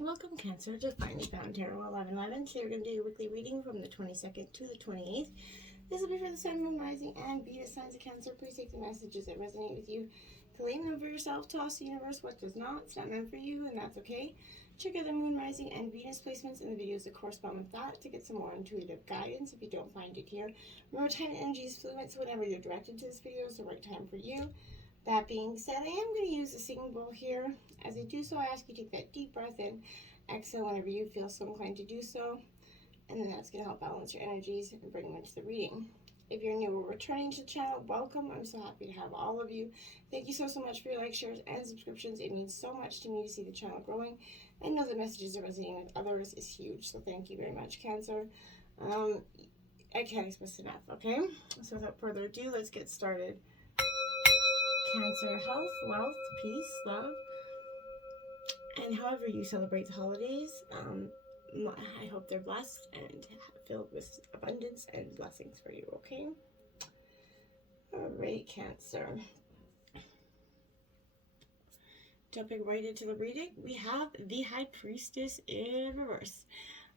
Welcome, Cancer, to Finally Found Tarot 1111. Today we're going to do your weekly reading from the 22nd to the 28th. This will be for the Sun, Moon, Rising, and Venus signs of Cancer. Please take the messages that resonate with you. Claim them for yourself. Toss the universe what does not. It's not meant for you, and that's okay. Check out the Moon, Rising, and Venus placements in the videos that correspond with that to get some more intuitive guidance if you don't find it here. Remember, time and energy is fluid, so whenever you're directed to this video is the right time for you. That being said, I am going to use a singing bowl here. As I do so, I ask you to take that deep breath in, exhale whenever you feel so inclined to do so, and then that's going to help balance your energies and bring them into the reading. If you're new or returning to the channel, welcome. I'm so happy to have all of you. Thank you so much for your likes, shares, and subscriptions. It means so much to me to see the channel growing. I know the messages are resonating with others is huge, so thank you very much, Cancer. I can't express enough, okay? So without further ado, let's get started. Cancer, health, wealth, peace, love, and however you celebrate the holidays, I hope they're blessed and filled with abundance and blessings for you, okay? All right, Cancer. Jumping right into the reading, we have the High Priestess in reverse.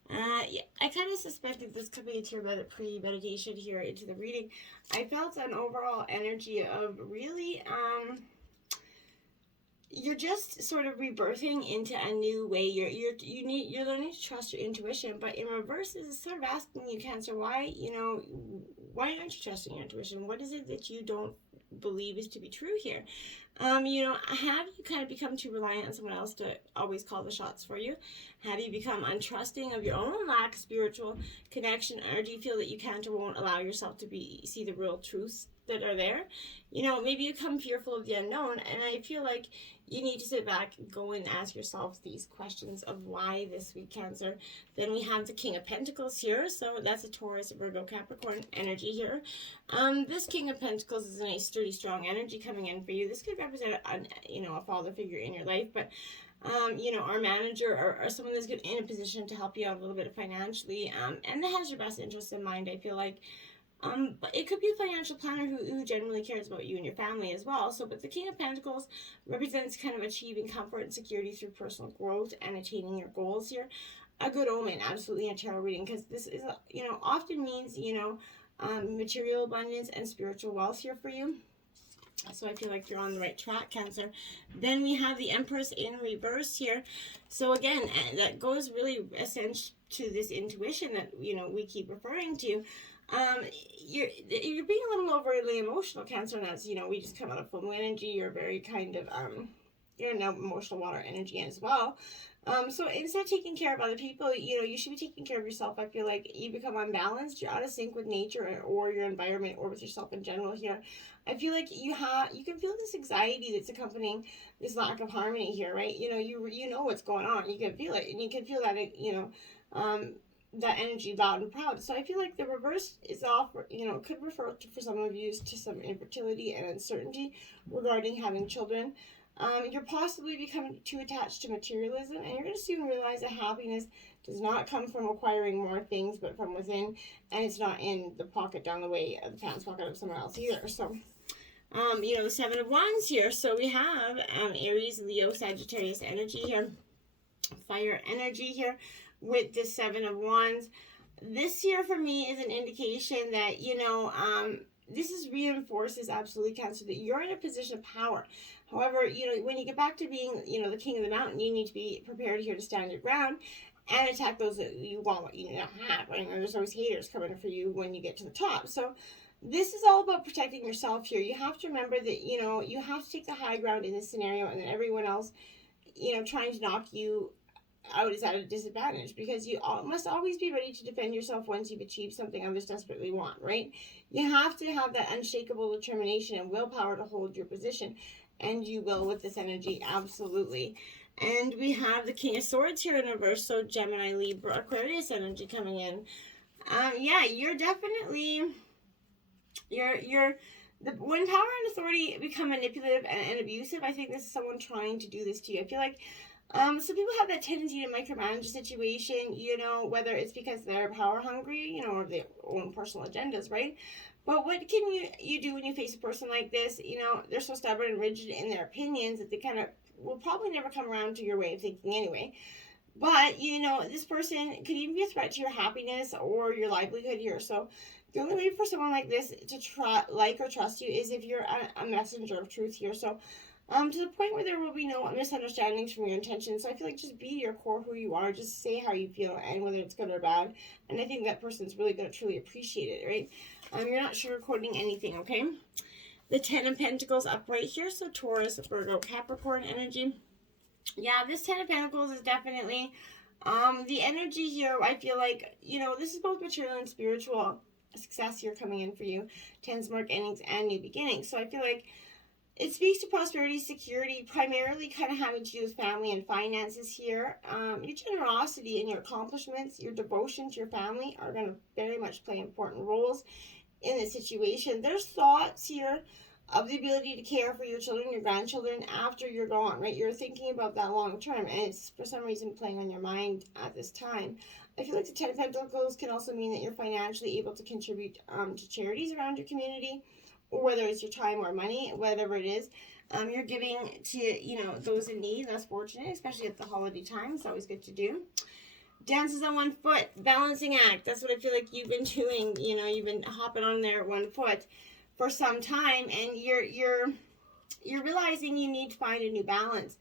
Yeah, I kind of suspected this coming into your pre-meditation here into the reading. I felt an overall energy of really, you're just sort of rebirthing into a new way. You're learning to trust your intuition, but in reverse, this is sort of asking you, Cancer, why aren't you trusting your intuition? What is it that you don't believe is to be true here? Have you kind of become too reliant on someone else to always call the shots for you? Have you become untrusting of your own lack of spiritual connection, or do you feel that you can't or won't allow yourself to see the real truths that are there? Maybe you become fearful of the unknown, and I feel like you need to sit back, go and ask yourself these questions of why this week, Cancer. Then we have the King of Pentacles here, so that's a Taurus, Virgo, Capricorn energy here. This King of Pentacles is a nice, sturdy, strong energy coming in for you. This could represent a father figure in your life, but our manager or someone that's in a position to help you out a little bit financially, and that has your best interests in mind, I feel like. But it could be a financial planner who generally cares about you and your family as well. So, but the King of Pentacles represents kind of achieving comfort and security through personal growth and attaining your goals here. A good omen, absolutely, in a tarot reading, because this is, often means, material abundance and spiritual wealth here for you. So I feel like you're on the right track, Cancer. Then we have the Empress in reverse here. So again, that goes really essential to this intuition that, we keep referring to. You're being a little overly emotional, Cancer, and that's, we just come out of full moon energy. You're very kind of, you're an emotional water energy as well. So instead of taking care of other people, you should be taking care of yourself. I feel like you become unbalanced. You're out of sync with nature or your environment or with yourself in general here. I feel like you can feel this anxiety that's accompanying this lack of harmony here, right? You know what's going on. You can feel it, and you can feel that, that energy loud and proud. So I feel like the reverse is off, could refer to, for some of you, to some infertility and uncertainty regarding having children. You're possibly becoming too attached to materialism, and you're going to soon realize that happiness does not come from acquiring more things, but from within, and it's not in the pocket down the way of the pants pocket of someone else either. So, the Seven of Wands here. So we have Aries, Leo, Sagittarius energy here, fire energy here with the Seven of Wands. This here for me is an indication that, this reinforces absolutely, Cancer, that you're in a position of power. However, when you get back to being, the king of the mountain, you need to be prepared here to stand your ground and attack those that you want, what you don't have. There's always haters coming for you when you get to the top. So this is all about protecting yourself here. You have to remember that, you have to take the high ground in this scenario, and then everyone else, trying to knock you out is at a disadvantage, because you must always be ready to defend yourself once you've achieved something others desperately want, right? You have to have that unshakable determination and willpower to hold your position, and you will with this energy, absolutely. And we have the King of Swords here in reverse, so Gemini, Libra, Aquarius energy coming in. Yeah, you're definitely, when power and authority become manipulative and abusive, I think this is someone trying to do this to you. I feel like some people have that tendency to micromanage a situation, whether it's because they're power hungry, or their own personal agendas, right? But what can you do when you face a person like this? They're so stubborn and rigid in their opinions that they kind of will probably never come around to your way of thinking anyway. But, you know, this person could even be a threat to your happiness or your livelihood here. So the only way for someone like this to like or trust you is if you're a messenger of truth here. So to the point where there will be no misunderstandings from your intentions. So I feel like just be your core who you are. Just say how you feel and whether it's good or bad. And I think that person's really going to truly appreciate it, right? You're not sugarcoating anything, okay? The Ten of Pentacles up right here. So Taurus, Virgo, Capricorn energy. Yeah, this Ten of Pentacles is definitely the energy here. I feel like, you know, this is both material and spiritual success here coming in for you. Tens mark endings and new beginnings. So I feel like it speaks to prosperity, security, primarily kind of having to do with family and finances here. Your generosity and your accomplishments, your devotion to your family are going to very much play important roles in this situation. There's thoughts here of the ability to care for your children, your grandchildren after you're gone, right? You're thinking about that long term, and it's for some reason playing on your mind at this time. I feel like the Ten of Pentacles can also mean that you're financially able to contribute to charities around your community, or whether it's your time or money, whatever it is. You're giving to, you know, those in need, less fortunate, especially at the holiday time. It's always good to do. Dances on one foot, balancing act. That's what I feel like you've been doing. You know, you've been hopping on there one foot for some time, and you're realizing you need to find a new balance.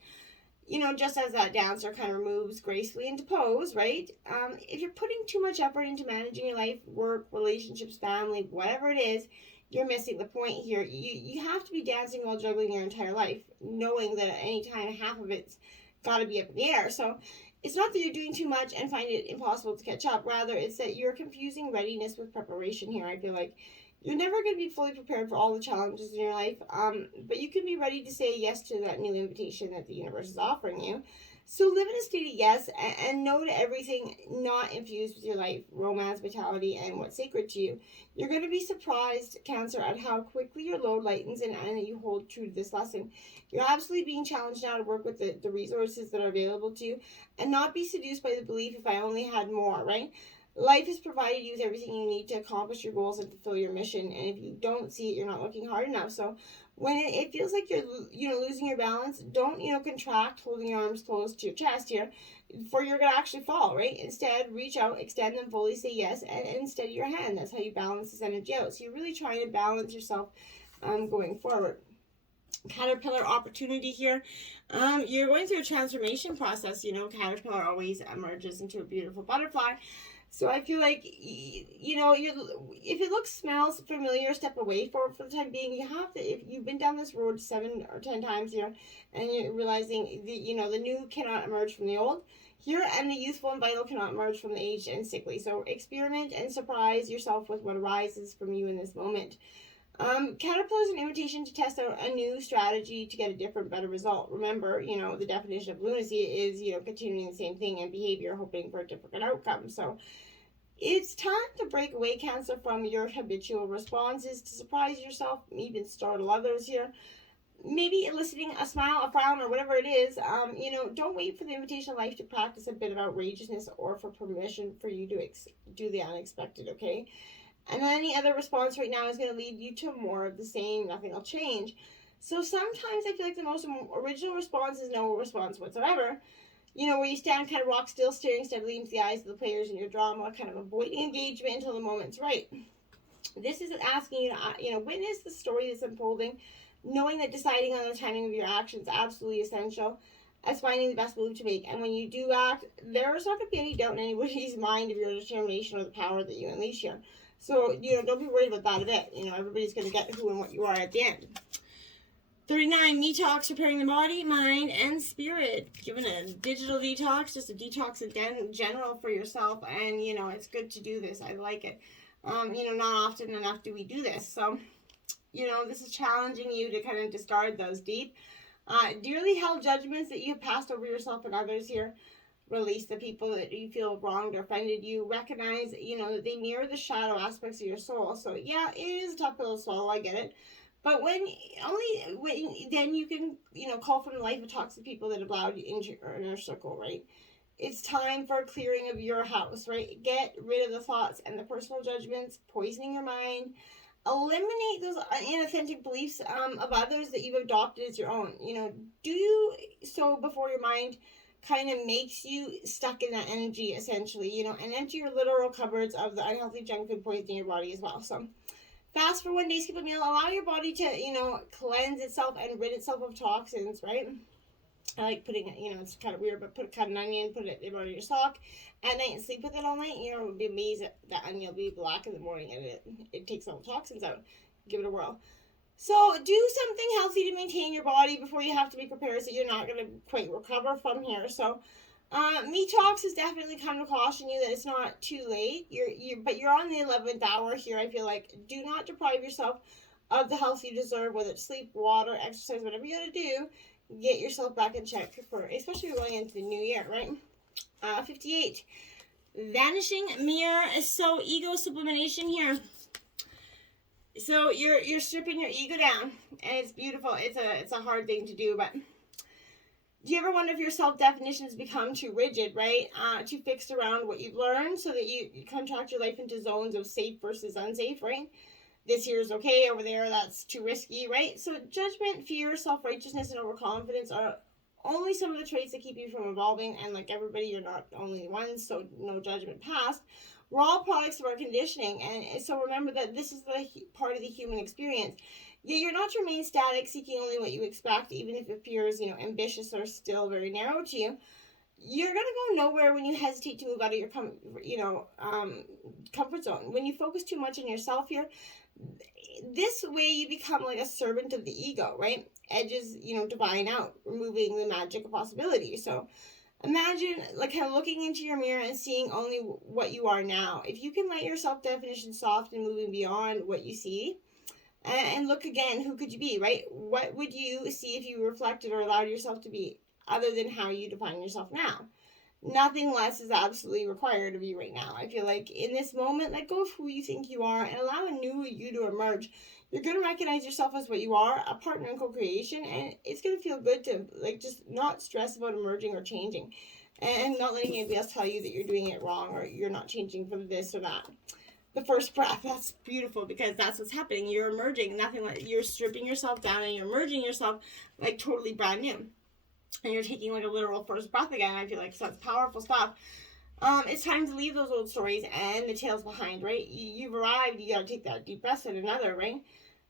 You know, just as that dancer kind of moves gracefully into pose, right? If you're putting too much effort into managing your life, work, relationships, family, whatever it is, you're missing the point here. You have to be dancing while juggling your entire life, knowing that at any time half of it's got to be up in the air. So it's not that you're doing too much and find it impossible to catch up. Rather, it's that you're confusing readiness with preparation here. I feel like you're never going to be fully prepared for all the challenges in your life, but you can be ready to say yes to that new invitation that the universe is offering you. So live in a state of yes and no to everything not infused with your life, romance, vitality, and what's sacred to you. You're going to be surprised, Cancer, at how quickly your load lightens and that you hold true to this lesson. You're absolutely being challenged now to work with the resources that are available to you and not be seduced by the belief, if I only had more, right? Life has provided you with everything you need to accomplish your goals and fulfill your mission. And if you don't see it, you're not looking hard enough. So when it feels like you're, you know, losing your balance, don't, you know, contract, holding your arms close to your chest here, for you're going to actually fall, right? Instead, reach out, extend them fully, say yes, and steady your hand. That's how you balance this energy out. So you're really trying to balance yourself going forward. Caterpillar opportunity here. You're going through a transformation process. You know, caterpillar always emerges into a beautiful butterfly. So I feel like, you know, if it looks, smells familiar, step away for the time being. You have to, if you've been down this road 7 or 10 times here, and you're realizing the new cannot emerge from the old here, and the youthful and vital cannot emerge from the aged and sickly. So experiment and surprise yourself with what arises from you in this moment. Caterpillar is an invitation to test out a new strategy to get a different, better result. Remember, you know, the definition of lunacy is, you know, continuing the same thing and behavior, hoping for a different outcome. So it's time to break away, Cancer, from your habitual responses to surprise yourself, even startle others here. Maybe eliciting a smile, a frown, or whatever it is. You know, don't wait for the invitation of life to practice a bit of outrageousness or for permission for you to do the unexpected, okay? And any other response right now is going to lead you to more of the same. Nothing will change. So sometimes I feel like the most original response is no response whatsoever. You know, where you stand kind of rock still, staring steadily into the eyes of the players in your drama, kind of avoiding engagement until the moment's right. This is asking you to, you know, witness the story that's unfolding, knowing that deciding on the timing of your actions is absolutely essential as finding the best move to make. And when you do act, there's not going to be any doubt in anybody's mind of your determination or the power that you unleash here. So, you know, don't be worried about that a bit. You know, everybody's going to get who and what you are at the end. 39, detox, preparing the body, mind, and spirit. Giving a digital detox, just a detox in general for yourself. And, you know, it's good to do this. I like it. You know, not often enough do we do this. So, you know, this is challenging you to kind of discard those deep, dearly held judgments that you have passed over yourself and others here. Release the people that you feel wronged or offended you. Recognize, you know, that they mirror the shadow aspects of your soul. So, yeah, it is a tough pill to swallow. I get it. But when then you can, you know, call from the life of toxic people that have allowed you into your inner circle, right? It's time for a clearing of your house, right? Get rid of the thoughts and the personal judgments, poisoning your mind. Eliminate those inauthentic beliefs of others that you've adopted as your own. You know, do you so before your mind kind of makes you stuck in that energy, essentially, you know, and empty your literal cupboards of the unhealthy junk food poisoning your body as well. So fast for 1 day, skip a meal, allow your body to, you know, cleanse itself and rid itself of toxins, right? I like putting it, you know, it's kind of weird, but cut an onion, put it on your sock at night and sleep with it all night. You know, it would be amazed that onion will be black in the morning, and it takes all the toxins out. Give it a whirl. So do something healthy to maintain your body before you have to make repairs that you're not going to quite recover from here. So Me Talks has definitely come to caution you that it's not too late. But you're on the 11th hour here. I feel like do not deprive yourself of the health you deserve, whether it's sleep, water, exercise, whatever you got to do. Get yourself back in check, for especially going into the new year, right? 58. Vanishing mirror. So ego sublimation here. So you're stripping your ego down, and it's beautiful. It's a hard thing to do, but do you ever wonder if your self-definitions become too rigid, right? Too fixed around what you've learned, so that you contract your life into zones of safe versus unsafe, right? This here is okay, over there that's too risky, right? So judgment, fear, self-righteousness, and overconfidence are only some of the traits that keep you from evolving, and like everybody, you're not only one, so no judgment passed. We're all products of our conditioning, and so remember that this is the part of the human experience. Yeah, you're not to remain static, seeking only what you expect, even if it appears, you know, ambitious or still very narrow to you. You're gonna go nowhere when you hesitate to move out of your comfort zone. When you focus too much on yourself here, this way you become like a servant of the ego, right? Edges, you know, divine out, removing the magic of possibility. So imagine like kind of looking into your mirror and seeing only what you are now. If you can let your self-definition soft and moving beyond what you see, and look again, who could you be, right? What would you see if you reflected or allowed yourself to be, other than how you define yourself now? Nothing less is absolutely required of you right now. I feel like in this moment, let go of who you think you are and allow a new you to emerge. You're going to recognize yourself as what you are, a partner in co-creation, and it's going to feel good to like just not stress about emerging or changing, and not letting anybody else tell you that you're doing it wrong or you're not changing for this or that. The first breath, that's beautiful, because that's what's happening. You're emerging, nothing like you're stripping yourself down and you're emerging yourself like totally brand new. And you're taking like a literal first breath again, I feel like. So it's powerful stuff. It's time to leave those old stories and the tales behind, right? You've arrived, you gotta take that deep breath in another, right?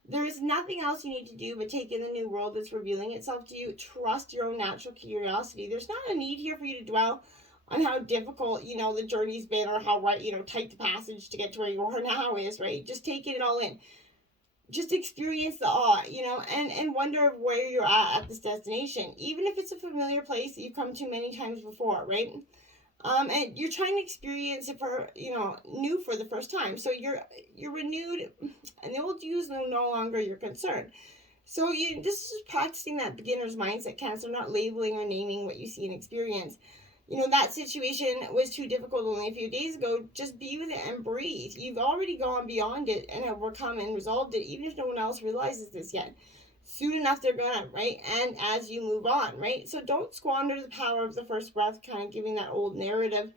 There is nothing else you need to do but take in the new world that's revealing itself to you. Trust your own natural curiosity. There's not a need here for you to dwell on how difficult, you know, the journey's been, or how, right, you know, tight the passage to get to where you are now is, right? Just take it all in. Just experience the awe, you know, and wonder where you're at this destination, even if it's a familiar place that you've come to many times before, right? And you're trying to experience it for, you know, new for the first time. So you're renewed, and the old you is no longer your concern. So this is practicing that beginner's mindset, Cancer, not labeling or naming what you see and experience. You know, that situation was too difficult only a few days ago. Just be with it and breathe. You've already gone beyond it and have overcome and resolved it, even if no one else realizes this yet. Soon enough, they're gonna, right? And as you move on, right? So don't squander the power of the first breath, kind of giving that old narrative,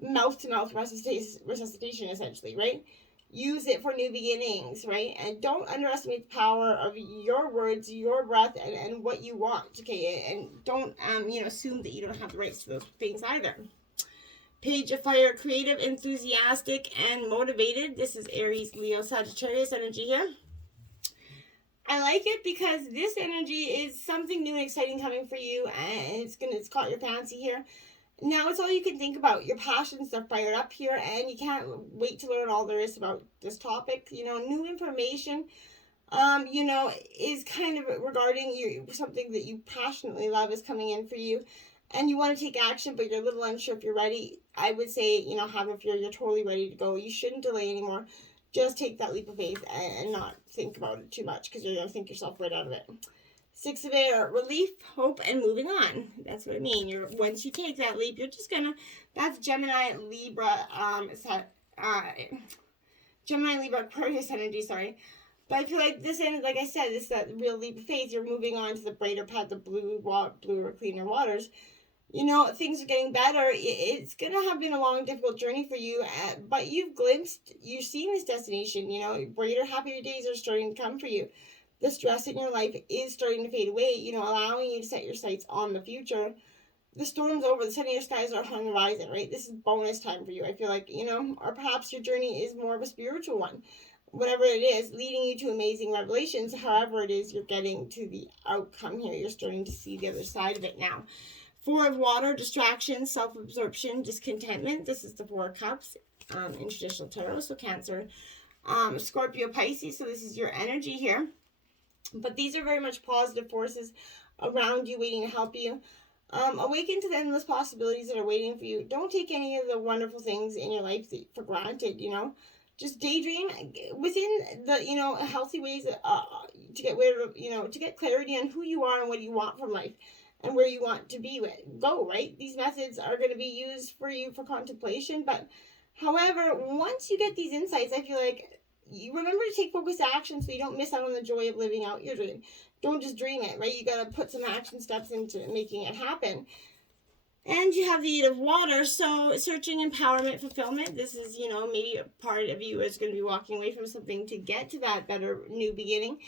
mouth-to-mouth resuscitation, essentially, right? Use it for new beginnings, right? And don't underestimate the power of your words, your breath, and what you want, okay? And don't, assume that you don't have the rights to those things either. Page of Fire, creative, enthusiastic, and motivated. This is Aries, Leo, Sagittarius energy here. I like it because this energy is something new and exciting coming for you, and it's caught your fancy here. Now it's all you can think about. Your passions are fired up here, and you can't wait to learn all there is about this topic. You know, new information, is kind of regarding something that you passionately love is coming in for you, and you want to take action, but you're a little unsure if you're ready. I would say, have a fear. You're totally ready to go. You shouldn't delay anymore. Just take that leap of faith and not think about it too much, because you're going to think yourself right out of it. 6 of Air, relief, hope, and moving on. That's what I mean. Once you take that leap, you're just gonna. That's Gemini, Libra, Aquarius energy. Sorry, but I feel like this end, like I said, this is that real leap of faith. You're moving on to the brighter path, the blue or cleaner waters. Things are getting better. It's gonna have been a long, difficult journey for you, but you've seen this destination. Brighter, happier days are starting to come for you. The stress in your life is starting to fade away, allowing you to set your sights on the future. the storm's over, the sunnier skies are on the horizon, right? This is bonus time for you. I feel like, or perhaps your journey is more of a spiritual one. Whatever it is, leading you to amazing revelations, however it is you're getting to the outcome here. You're starting to see the other side of it now. Four of Water, distraction, self-absorption, discontentment. This is the Four of Cups in traditional tarot, so Cancer, Scorpio, Pisces. So this is your energy here. But these are very much positive forces around you waiting to help you. Awaken to the endless possibilities that are waiting for you. Don't take any of the wonderful things in your life for granted, Just daydream within the, healthy ways to get rid of, to get clarity on who you are and what you want from life and where you want to be go, right? These methods are going to be used for you for contemplation. But however, once you get these insights, I feel like you remember to take focused action so you don't miss out on the joy of living out your dream. Don't just dream it, right? You got to put some action steps into making it happen. And you have the Eight of Water, so searching empowerment, fulfillment. This is, maybe a part of you is going to be walking away from something to get to that better new beginning.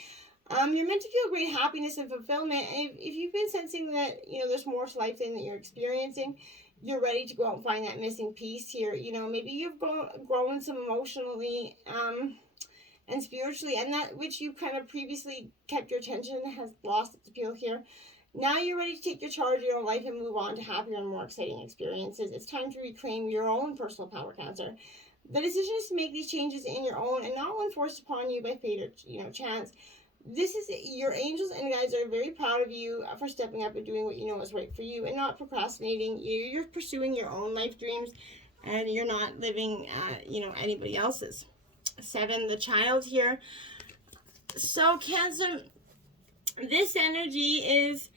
You're meant to feel great happiness and fulfillment. And if you've been sensing that, there's more to life than that you're experiencing, you're ready to go out and find that missing piece here. Maybe you've grown some emotionally and spiritually, and that which you kind of previously kept your attention has lost its appeal here. Now you're ready to take your charge of your own life and move on to happier and more exciting experiences. It's time to reclaim your own personal power, Cancer. The decision is to make these changes in your own and not one forced upon you by fate or chance. This is your angels and guides are very proud of you for stepping up and doing what you know is right for you and not procrastinating. You're pursuing your own life dreams and you're not living, anybody else's. 7, the Child here. So Cancer, this energy is,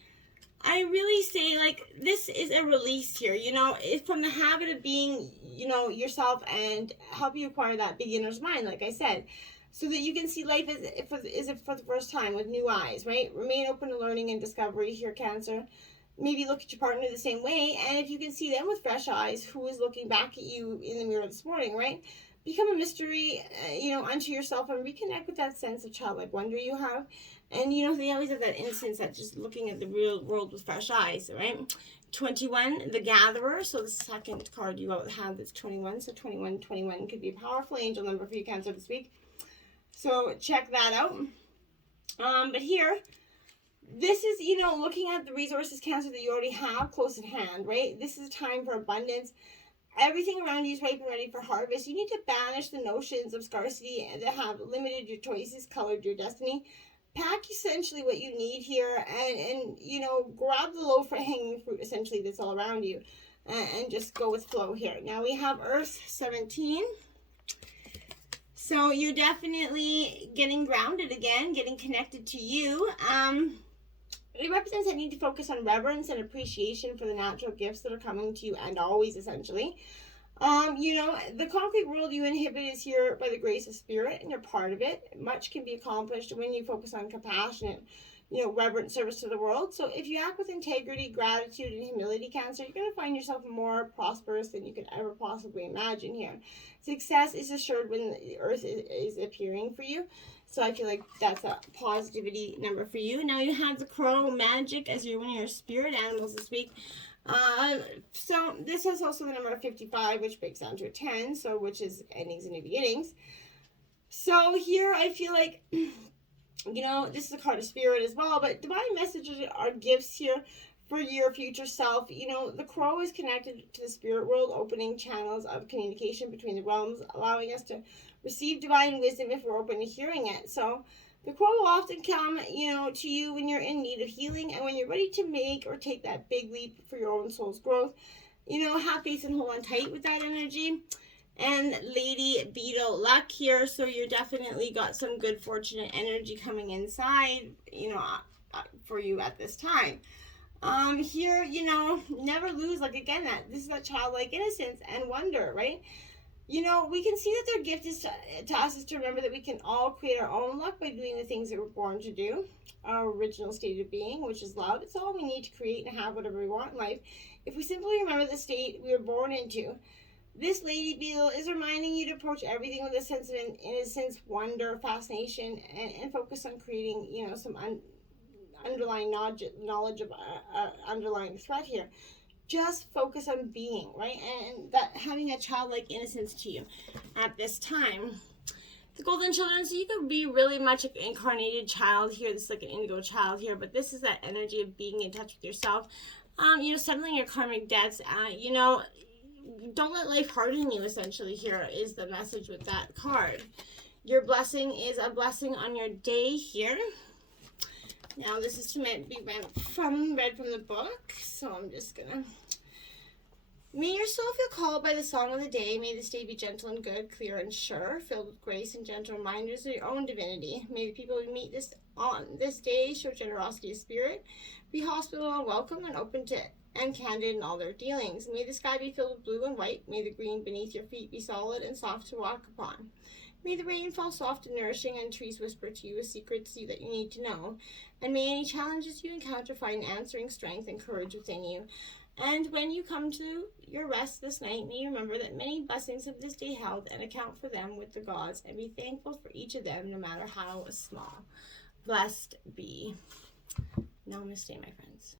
I really say, like, this is a release here, it's from the habit of being, yourself and help you acquire that beginner's mind, like I said, so that you can see life as if for the first time with new eyes, right? Remain open to learning and discovery here, Cancer. Maybe look at your partner the same way, and if you can see them with fresh eyes, who is looking back at you in the mirror this morning, right? Become a mystery, unto yourself and reconnect with that sense of childlike wonder you have. And, they always have that innocence that just looking at the real world with fresh eyes, right? 21, the Gatherer. So the second card you have that's 21. So 21 could be a powerful angel number for you, Cancer, this week. So check that out. But here, this is, looking at the resources, Cancer, that you already have close at hand, right? This is a time for abundance. Everything around you is ripe and ready for harvest. You need to banish the notions of scarcity that have limited your choices, colored your destiny. Pack essentially what you need here and grab the low-hanging fruit, essentially, that's all around you. And just go with flow here. Now we have Earth 17. So you're definitely getting grounded again, getting connected to you. It represents that you need to focus on reverence and appreciation for the natural gifts that are coming to you and always, essentially. The concrete world you inhabit is here by the grace of spirit and you're part of it. Much can be accomplished when you focus on compassionate, reverent service to the world. So if you act with integrity, gratitude, and humility, Cancer, you're going to find yourself more prosperous than you could ever possibly imagine here. Success is assured when the earth is appearing for you. So I feel like that's a positivity number for you. Now you have the Crow Magic as one of your spirit animals this week. So this is also the number 55, which breaks down to a 10, so which is endings and new beginnings. So here I feel like, this is a card of spirit as well, but divine messages are gifts here for your future self. The Crow is connected to the spirit world, opening channels of communication between the realms, allowing us to receive divine wisdom if we're open to hearing it. So the Crow will often come, to you when you're in need of healing and when you're ready to make or take that big leap for your own soul's growth. Have faith and hold on tight with that energy. And Lady Beetle Luck here, so you're definitely got some good fortunate energy coming inside, for you at this time. Here, never lose, like, again, this is that childlike innocence and wonder, right? We can see that their gift is to us is to remember that we can all create our own luck by doing the things that we're born to do. Our original state of being, which is love. It's all we need to create and have whatever we want in life. If we simply remember the state we were born into. This Lady Beetle is reminding you to approach everything with a sense of innocence, wonder, fascination, and focus on creating, some underlying knowledge of underlying threat here. just focus on being, right? And that having a childlike innocence to you at this time. The golden children, so you could be really much an incarnated child here. This is like an indigo child here, but this is that energy of being in touch with yourself. Settling your karmic debts. Don't let life harden you, essentially, here is the message with that card. Your blessing is a blessing on your day here. Now, this is to be read from the book, so I'm just gonna... May your soul feel called by the song of the day. May this day be gentle and good, clear and sure, filled with grace and gentle reminders of your own divinity. May the people we meet on this day show generosity of spirit, be hospitable and welcome, and open to and candid in all their dealings. May the sky be filled with blue and white. May the green beneath your feet be solid and soft to walk upon. May the rain fall soft and nourishing, and trees whisper to you a secret that you need to know. And may any challenges you encounter find answering strength and courage within you. And when you come to your rest this night, may you remember that many blessings have this day held, and account for them with the gods, and be thankful for each of them, no matter how small. Blessed be. Namaste, my friends.